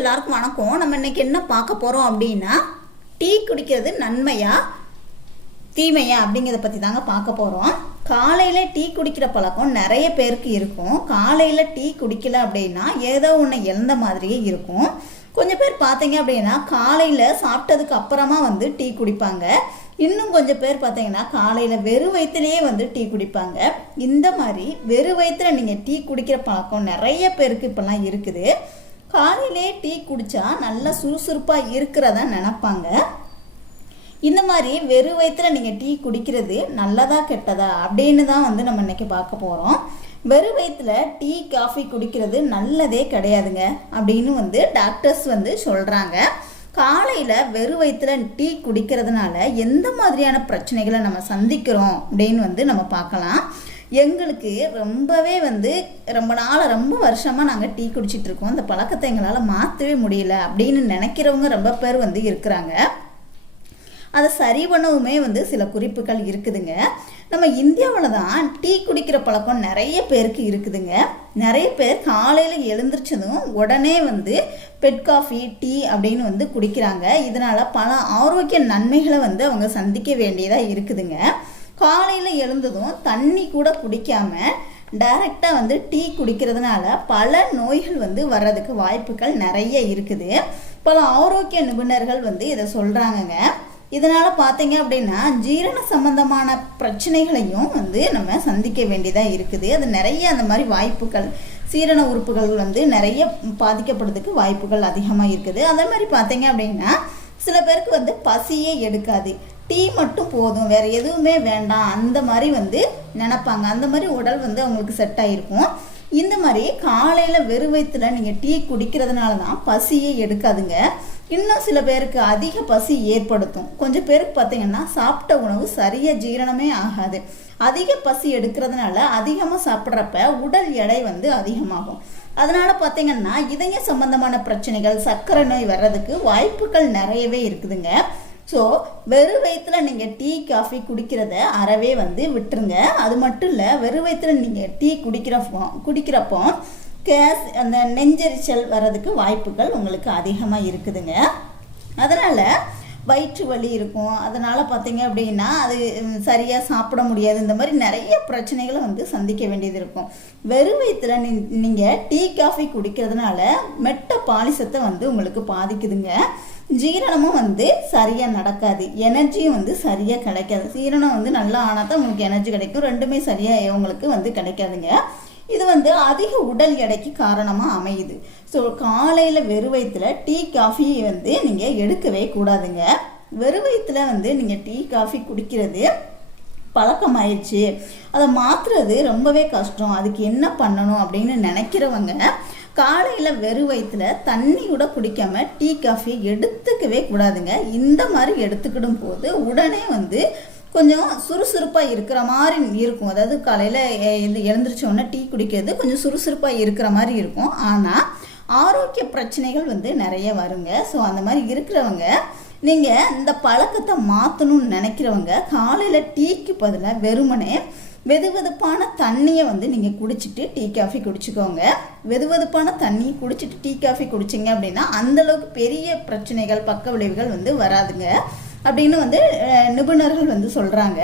எல்லாருக்கும் வணக்கம். நம்ம இன்னைக்கு என்ன பார்க்க போகிறோம் அப்படின்னா டீ குடிக்கிறது நன்மையா தீமையா அப்படிங்கிறத பற்றி தாங்க பார்க்க போகிறோம் காலையில் டீ குடிக்கிற பழக்கம் நிறைய பேருக்கு இருக்கும். காலையில் டீ குடிக்கல அப்படின்னா ஏதோ ஒன்று இழந்த மாதிரியே இருக்கும். கொஞ்சம் பேர் பார்த்தீங்க அப்படின்னா காலையில் சாப்பிட்டதுக்கு அப்புறமா வந்து டீ குடிப்பாங்க. இன்னும் கொஞ்சம் பேர் பார்த்தீங்கன்னா காலையில் வெறும் வயிற்றுலேயே வந்து டீ குடிப்பாங்க. இந்த மாதிரி வெறும் வயிற்றுல நீங்கள் டீ குடிக்கிற பழக்கம் நிறைய பேருக்கு இப்போல்லாம் இருக்குது. காலையிலே டீ குடித்தா நல்லா சுறுசுறுப்பாக இருக்கிறதா நினப்பாங்க. இந்த மாதிரி வெறும் வயிற்றில் நீங்கள் டீ குடிக்கிறது நல்லதா கெட்டதா அப்படின்னு தான் வந்து நம்ம இன்றைக்கி பார்க்க போகிறோம் வெறும் வயிற்றில் டீ காஃபி குடிக்கிறது நல்லதே கிடையாதுங்க அப்படின்னு வந்து டாக்டர்ஸ் வந்து சொல்கிறாங்க காலையில் வெறும் வயிற்றில் டீ குடிக்கிறதுனால எந்த மாதிரியான பிரச்சனைகளை நம்ம சந்திக்கிறோம் அப்படின்னு வந்து நம்ம பார்க்கலாம். எங்களுக்கு ரொம்பவே வந்து ரொம்ப நாள் ரொம்ப வருஷமாக நாங்கள் டீ குடிச்சிட்டு இருக்கோம். அந்த பழக்கத்தை எங்களால் மாற்றவே முடியல அப்படின்னு நினைக்கிறவங்க ரொம்ப பேர் வந்து இருக்கிறாங்க. அதை சரி பண்ணவுமே வந்து சில குறிப்புகள் இருக்குதுங்க. நம்ம இந்தியாவில் தான் டீ குடிக்கிற பழக்கம் நிறைய பேருக்கு இருக்குதுங்க. நிறைய பேர் காலையில் எழுந்திரிச்சதும் உடனே வந்து பெட் காஃபி டீ அப்படின்னு வந்து குடிக்கிறாங்க. இதனால் பல ஆரோக்கிய நன்மைகளை வந்து அவங்க சந்திக்க வேண்டியதாக இருக்குதுங்க. காலையில் எழுந்ததும் தண்ணி கூட குடிக்காம டைரெக்டாக வந்து டீ குடிக்கிறதுனால பல நோய்கள் வந்து வர்றதுக்கு வாய்ப்புகள் நிறைய இருக்குது. பல ஆரோக்கிய நிபுணர்கள் வந்து இதை சொல்கிறாங்கங்க இதனால் பார்த்தீங்க அப்படின்னா ஜீரண சம்பந்தமான பிரச்சனைகளையும் வந்து நம்ம சந்திக்க வேண்டியதாக இருக்குது. அது நிறைய அந்த மாதிரி வாய்ப்புகள் சீரண உறுப்புகள் வந்து நிறைய பாதிக்கப்படுறதுக்கு வாய்ப்புகள் அதிகமாக இருக்குது. அதே மாதிரி பார்த்தீங்க அப்படின்னா சில பேருக்கு வந்து பசியே எடுக்காது. டீ மட்டும் போதும். வேறு எதுவுமே வேண்டாம். அந்த மாதிரி வந்து நினப்பாங்க. அந்த மாதிரி உடல் வந்து அவங்களுக்கு செட் ஆகிருக்கும் இந்த மாதிரி காலையில் வெறும் வயிற்றுல நீங்கள் டீ குடிக்கிறதுனால தான் பசியே எடுக்காதுங்க. இன்னும் சில பேருக்கு அதிக பசி ஏற்படுத்தும். கொஞ்சம் பேருக்கு பார்த்தீங்கன்னா சாப்பிட்ட உணவு சரியாக ஜீரணமே ஆகாது. அதிக பசி எடுக்கிறதுனால அதிகமாக சாப்பிட்றப்ப உடல் எடை வந்து அதிகமாகும். அதனால் பார்த்தீங்கன்னா இதய சம்பந்தமான பிரச்சனைகள் சர்க்கரை நோய் வர்றதுக்கு வாய்ப்புகள் நிறையவே இருக்குதுங்க. ஸோ வெறும் வயிற்றுல நீங்கள் டீ காஃபி குடிக்கிறத அறவே வந்து விட்டுருங்க. அது மட்டும் இல்லை வெறும் வயிற்றுல நீங்கள் டீ குடிக்கிறப்போ குடிக்கிறப்போ கேஸ் அந்த நெஞ்செரிச்சல் வர்றதுக்கு வாய்ப்புகள் உங்களுக்கு அதிகமாக இருக்குதுங்க. அதனால் வயிற்று வலி இருக்கும். அதனால் பார்த்தீங்க அப்படின்னா அது சரியாக சாப்பிட முடியாது. இந்த மாதிரி நிறைய பிரச்சனைகளை வந்து சந்திக்க வேண்டியது இருக்கும். வெறும் வயிற்றுல நீ நீங்கள் டீ காஃபி குடிக்கிறதுனால மெட்ட பாலிசத்தை வந்து உங்களுக்கு பாதிக்குதுங்க. ஜீரணமும் வந்து சரியாக நடக்காது. எனர்ஜியும் வந்து சரியாக கிடைக்காது. ஜீரணம் வந்து நல்லா ஆனால் தான் உங்களுக்கு எனர்ஜி கிடைக்கும். ரெண்டுமே சரியாக உங்களுக்கு வந்து கிடைக்காதுங்க. இது வந்து அதிக உடல் எடைக்கு காரணமாக அமையுது. ஸோ காலையில் வெறும் வயிற்றுல டீ காஃபி வந்து நீங்கள் எடுக்கவே கூடாதுங்க. வெறும் வயிற்றுல வந்து நீங்கள் டீ காஃபி குடிக்கிறது பழக்கமாயிடுச்சு அதை மாற்றுறது ரொம்பவே கஷ்டம். அதுக்கு என்ன பண்ணணும் அப்படின்னு நினைக்கிறவங்க காலையில் வெறும் வயிற்றுல தண்ணி கூட குடிக்காமல் டீ காஃபி எடுத்துக்கவே கூடாதுங்க. இந்த மாதிரி எடுத்துக்கிடும் போது உடனே வந்து கொஞ்சம் சுறுசுறுப்பாக இருக்கிற மாதிரி இருக்கும். அதாவது காலையில் எழுந்து எழுந்திரிச்சோன்னே டீ குடிக்கிறது கொஞ்சம் சுறுசுறுப்பாக இருக்கிற மாதிரி இருக்கும். ஆனால் ஆரோக்கிய பிரச்சனைகள் வந்து நிறைய வருங்க. ஸோ அந்த மாதிரி இருக்கிறவங்க நீங்கள் இந்த பழக்கத்தை மாற்றணும்னு நினைக்கிறவங்க காலையில் டீக்கு பதிலாக வெறுமனே வெது வெதுப்பான தண்ணியை வந்து நீங்கள் குடிச்சிட்டு டீ காஃபி குடிச்சிக்கோங்க. வெது வெதுப்பான தண்ணி குடிச்சிட்டு டீ காஃபி குடிச்சிங்க அப்படின்னா அந்தளவுக்கு பெரிய பிரச்சனைகள் பக்க விளைவுகள் வந்து வராதுங்க. அப்படின்னு வந்து நிபுணர்கள் வந்து சொல்கிறாங்க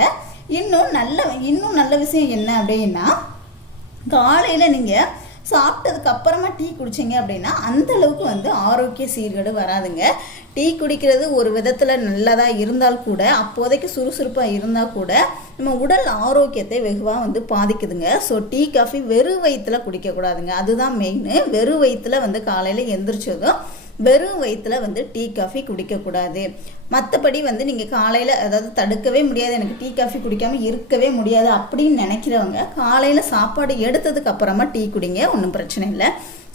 இன்னும் நல்ல இன்னும் நல்ல விஷயம் என்ன அப்படின்னா காலையில் நீங்கள் சாப்பிட்டதுக்கு அப்புறமா டீ குடிச்சிங்க அப்படின்னா அந்த அளவுக்கு வந்து ஆரோக்கிய சீர்கேடு வராதுங்க. டீ குடிக்கிறது ஒரு விதத்தில் நல்லதாக இருந்தால் கூட அப்போதைக்கு சுறுசுறுப்பாக இருந்தால் கூட நம்ம உடல் ஆரோக்கியத்தை வெகுவாக வந்து பாதிக்குதுங்க. ஸோ டீ காஃபி வெறும் வயிற்றுல குடிக்கக்கூடாதுங்க. அதுதான் மெயின் வெறும் வயிற்றுல வந்து காலையில் எந்திரிச்சதும் வெறும் வயிற்றுல வந்து டீ காஃபி குடிக்கக்கூடாது மற்றபடி வந்து நீங்கள் காலையில் அதாவது தடுக்கவே முடியாது. எனக்கு டீ காஃபி குடிக்காமல் இருக்கவே முடியாது அப்படின்னு நினைக்கிறவங்க காலையில் சாப்பாடு எடுத்ததுக்கு அப்புறமா டீ குடிங்க ஒன்றும் பிரச்சனை இல்லை.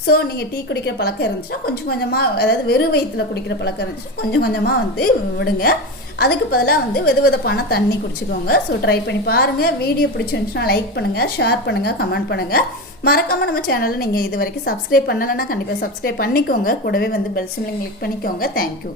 ஸோ நீங்கள் டீ குடிக்கிற பழக்கம் இருந்துச்சுன்னா கொஞ்சம் கொஞ்சமாக அதாவது வெறும் வயிற்றுல குடிக்கிற பழக்கம் இருந்துச்சுன்னா கொஞ்சம் கொஞ்சமாக வந்து விடுங்க. அதுக்கு பதிலாக வந்து வெது வெதப்பான தண்ணி குடிச்சிக்கோங்க. ஸோ ட்ரை பண்ணி பாருங்கள் வீடியோ பிடிச்சிருந்துச்சுன்னா லைக் பண்ணுங்கள் ஷேர் பண்ணுங்கள் கமெண்ட் பண்ணுங்கள் மறக்காமல் நம்ம சேனலில் நீங்கள் இது வரைக்கும் சப்ஸ்கிரைப் பண்ணலைன்னா கண்டிப்பாக சப்ஸ்கிரைப் பண்ணிக்கோங்க. கூடவே வந்து பெல் சிம்லிங் கிளிக் பண்ணிக்கோங்க. Thank you